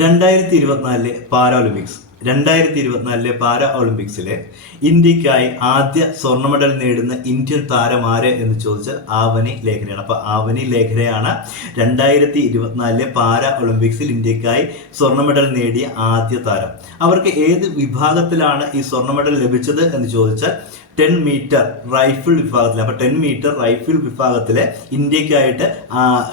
2024 para ഒളിമ്പിക്സിലെ ഇന്ത്യക്കായി ആദ്യ സ്വർണ്ണ മെഡൽ നേടുന്ന ഇന്ത്യൻ താരം ആര് എന്ന് ചോദിച്ചാൽ ആവനി ലേഖരയാണ്. അപ്പൊ ആവനി ലേഖരയാണ് 2024 പാരാ ഒളിമ്പിക്സിൽ ഇന്ത്യക്കായി സ്വർണ്ണ മെഡൽ നേടിയ ആദ്യ താരം. അവർക്ക് ഏത് വിഭാഗത്തിലാണ് ഈ സ്വർണ്ണ മെഡൽ ലഭിച്ചത് എന്ന് ചോദിച്ചാൽ 10 മീറ്റർ റൈഫിൾ വിഭാഗത്തിൽ. അപ്പൊ 10 മീറ്റർ റൈഫിൾ വിഭാഗത്തിലെ ഇന്ത്യക്കായിട്ട്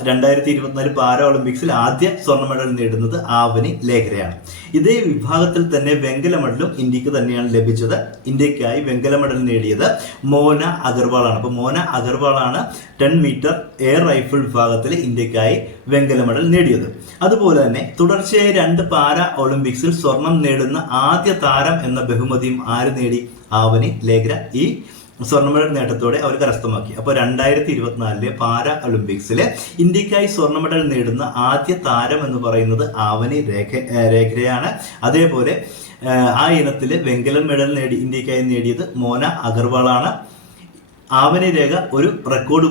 2024 പാരാ ഒളിമ്പിക്സിൽ ആദ്യ സ്വർണ്ണ മെഡൽ നേടുന്നത് ആവനി ലേഖരയാണ്. ഇതേ വിഭാഗത്തിൽ തന്നെ വെങ്കല മെഡലും ഇന്ത്യക്ക് തന്നെയാണ് ലഭിച്ചത്. ഇന്ത്യക്കായി വെങ്കല മെഡൽ നേടിയത് മോന അഗർവാളാണ്. അപ്പൊ മോന അഗർവാളാണ് 10 മീറ്റർ എയർ റൈഫിൾ വിഭാഗത്തിൽ ഇന്ത്യക്കായി വെങ്കല മെഡൽ നേടിയത്. അതുപോലെ തന്നെ തുടർച്ചയായി 2 പാരാ ഒളിമ്പിക്സിൽ സ്വർണം നേടുന്ന ആദ്യ താരം എന്ന ബഹുമതിയും ആര് നേടി? ആവനി ലേഖര ഈ സ്വർണ്ണ മെഡൽ നേട്ടത്തോടെ അവർ കരസ്ഥമാക്കി. അപ്പോൾ 2024 പാരാ ഒളിമ്പിക്സിലെ ഇന്ത്യക്കായി സ്വർണ്ണ മെഡൽ നേടുന്ന ആദ്യ താരം എന്ന് പറയുന്നത് ആവനി ലേഖരയാണ്. അതേപോലെ ആ ഇനത്തിൽ വെങ്കല മെഡൽ ഇന്ത്യക്കായി നേടിയത് മോന അഗർവാളാണ്. ആവനി രേഖ ഒരു റെക്കോർഡ്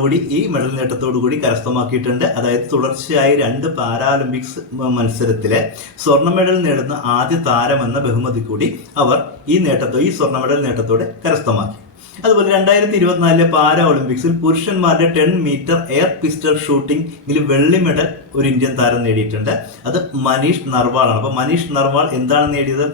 കൂടി ഈ മെഡൽ നേട്ടത്തോടു കൂടി കരസ്ഥമാക്കിയിട്ടുണ്ട്. അതായത് തുടർച്ചയായി 2 പാരാലിമ്പിക്സ് മത്സരത്തിലെ സ്വർണ്ണ മെഡൽ നേടുന്ന ആദ്യ താരം എന്ന ബഹുമതി കൂടി അവർ ഈ സ്വർണ്ണ മെഡൽ നേട്ടത്തോടെ കരസ്ഥമാക്കി. അതുപോലെ 2024 പാരാ ഒളിമ്പിക്സിൽ പുരുഷന്മാരുടെ 10 മീറ്റർ എയർ പിസ്റ്റൾ ഷൂട്ടിംഗിൽ വെള്ളി മെഡൽ ഒരു ഇന്ത്യൻ താരം നേടിയിട്ടുണ്ട്. അത് മനീഷ് നർവാളാണ്. അപ്പൊ മനീഷ് നർവാൾ എന്താണ് നേടിയത്?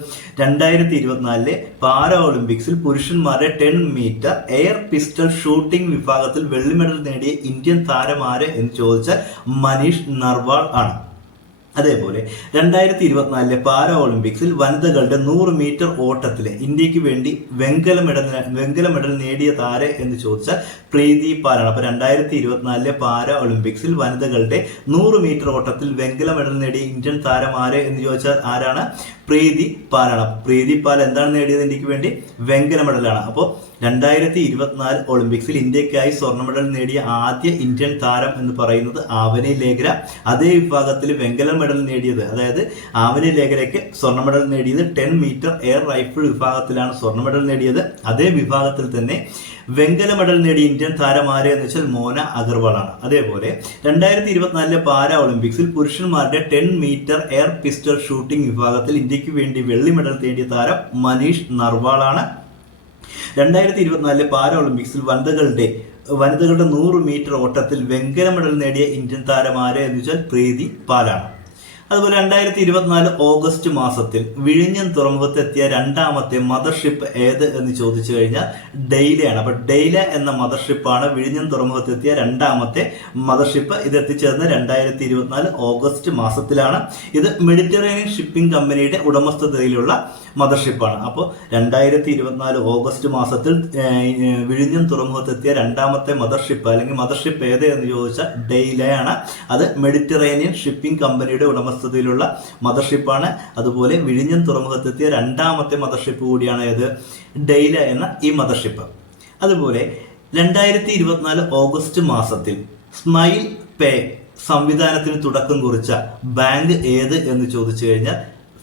2024 പാരാ ഒളിമ്പിക്സിൽ പുരുഷന്മാരുടെ 10 മീറ്റർ എയർ പിസ്റ്റൾ ഷൂട്ടിംഗ് വിഭാഗത്തിൽ വെള്ളി മെഡൽ നേടിയ ഇന്ത്യൻ താരം ആര് എന്ന് ചോദിച്ചാൽ മനീഷ് നർവാൾ ആണ്. അതേപോലെ 2024 പാരാ ഒളിമ്പിക്സിൽ വനിതകളുടെ 100 മീറ്റർ ഓട്ടത്തിലെ ഇന്ത്യക്ക് വേണ്ടി വെങ്കല മെഡൽ നേടിയ താരം എന്ന് ചോദിച്ചാൽ പ്രീതി പാലാണ്. അപ്പൊ 2024 പാരാ ഒളിമ്പിക്സിൽ വനിതകളുടെ 100 മീറ്റർ ഓട്ടത്തിൽ വെങ്കല മെഡൽ നേടിയ ഇന്ത്യൻ താരം ആര് എന്ന് ചോദിച്ചാൽ ആരാണ്? പ്രീതി പാലാണ്. പ്രീതി പാൽ എന്താണ് നേടിയത്? ഇന്ത്യക്ക് വേണ്ടി വെങ്കല മെഡലാണ്. അപ്പോൾ 2024 ഒളിമ്പിക്സിൽ ഇന്ത്യക്കായി സ്വർണ്ണ മെഡൽ നേടിയ ആദ്യ ഇന്ത്യൻ താരം എന്ന് പറയുന്നത് ആവനി ലേഖര. അതേ വിഭാഗത്തിൽ വെങ്കല മെഡൽ നേടിയത്, അതായത് ആവനി ലേഖരയ്ക്ക് സ്വർണ്ണ മെഡൽ നേടിയത് 10 മീറ്റർ എയർ റൈഫിൾ വിഭാഗത്തിലാണ് സ്വർണ്ണ മെഡൽ നേടിയത്. അതേ വിഭാഗത്തിൽ തന്നെ വെങ്കല മെഡൽ നേടിയ ഇന്ത്യൻ താരം ആര് എന്ന് വെച്ചാൽ മോന അഗർവാളാണ്. അതേപോലെ 2024 പാരാ ഒളിമ്പിക്സിൽ പുരുഷന്മാരുടെ 10 മീറ്റർ എയർ പിസ്റ്റൾ ഷൂട്ടിംഗ് വിഭാഗത്തിൽ ഇന്ത്യക്ക് വേണ്ടി വെള്ളി മെഡൽ നേടിയ താരം മനീഷ് നർവാളാണ്. 2024 പാരാ ഒളിമ്പിക്സിൽ വനിതകളുടെ 100 മീറ്റർ ഓട്ടത്തിൽ വെങ്കല മെഡൽ നേടിയ ഇന്ത്യൻ താരം ആര് എന്ന് വെച്ചാൽ പ്രീതി പാലാണ്. അതുപോലെ 2024 ഓഗസ്റ്റ് മാസത്തിൽ വിഴിഞ്ഞം തുറമുഖത്തെത്തിയ രണ്ടാമത്തെ മദർഷിപ്പ് ഏത് എന്ന് ചോദിച്ചു കഴിഞ്ഞാൽ ഡെയ്ലയാണ്. അപ്പൊ ഡെയ്ല എന്ന മദർഷിപ്പാണ് വിഴിഞ്ഞം തുറമുഖത്തെത്തിയ രണ്ടാമത്തെ മദർഷിപ്പ്. ഇത് എത്തിച്ചേർന്ന് 2024 ഓഗസ്റ്റ് മാസത്തിലാണ്. ഇത് മെഡിറ്ററേനിയൻ ഷിപ്പിംഗ് കമ്പനിയുടെ ഉടമസ്ഥതയിലുള്ള മദർഷിപ്പാണ്. അപ്പോൾ 2024 ഓഗസ്റ്റ് മാസത്തിൽ വിഴിഞ്ഞം തുറമുഖത്തെത്തിയ രണ്ടാമത്തെ മദർഷിപ്പ് അല്ലെങ്കിൽ മദർഷിപ്പ് ഏത് എന്ന് ചോദിച്ചാൽ ഡെയ്ലയാണ്. അത് മെഡിറ്ററേനിയൻ ഷിപ്പിംഗ് കമ്പനിയുടെ ഉടമസ്ഥതയിലുള്ള മദർഷിപ്പാണ്. അതുപോലെ വിഴിഞ്ഞം തുറമുഖത്തെത്തിയ രണ്ടാമത്തെ മദർഷിപ്പ് കൂടിയാണ് ഏത്? ഡെയ്ല എന്ന ഈ മദർഷിപ്പ്. അതുപോലെ 2024 ഓഗസ്റ്റ് മാസത്തിൽ സ്മൈൽ പേ സംവിധാനത്തിന് തുടക്കം കുറിച്ച ബാങ്ക് ഏത് എന്ന് ചോദിച്ചു കഴിഞ്ഞാൽ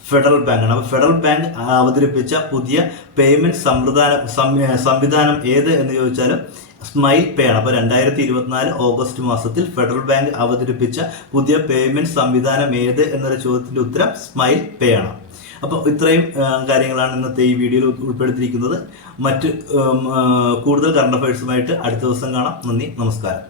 ഫെഡറൽ ബാങ്ക് ആണ്. അപ്പോൾ ഫെഡറൽ ബാങ്ക് അവതരിപ്പിച്ച പുതിയ പേയ്മെന്റ് സംവിധാനം ഏത് എന്ന് ചോദിച്ചാലും സ്മൈൽ പേ ആണ്. അപ്പോൾ 2024 ഓഗസ്റ്റ് മാസത്തിൽ ഫെഡറൽ ബാങ്ക് അവതരിപ്പിച്ച പുതിയ പേയ്മെന്റ് സംവിധാനം ഏത് എന്നൊരു ചോദ്യത്തിന്റെ ഉത്തരം സ്മൈൽ പേ ആണ്. അപ്പോൾ ഇത്രയും കാര്യങ്ങളാണ് ഇന്നത്തെ ഈ വീഡിയോയിൽ ഉൾപ്പെടുത്തിയിരിക്കുന്നത്. മറ്റ് കൂടുതൽ കറണ്ട് അഫയേഴ്സുമായിട്ട് അടുത്ത ദിവസം കാണാം. നന്ദി, നമസ്കാരം.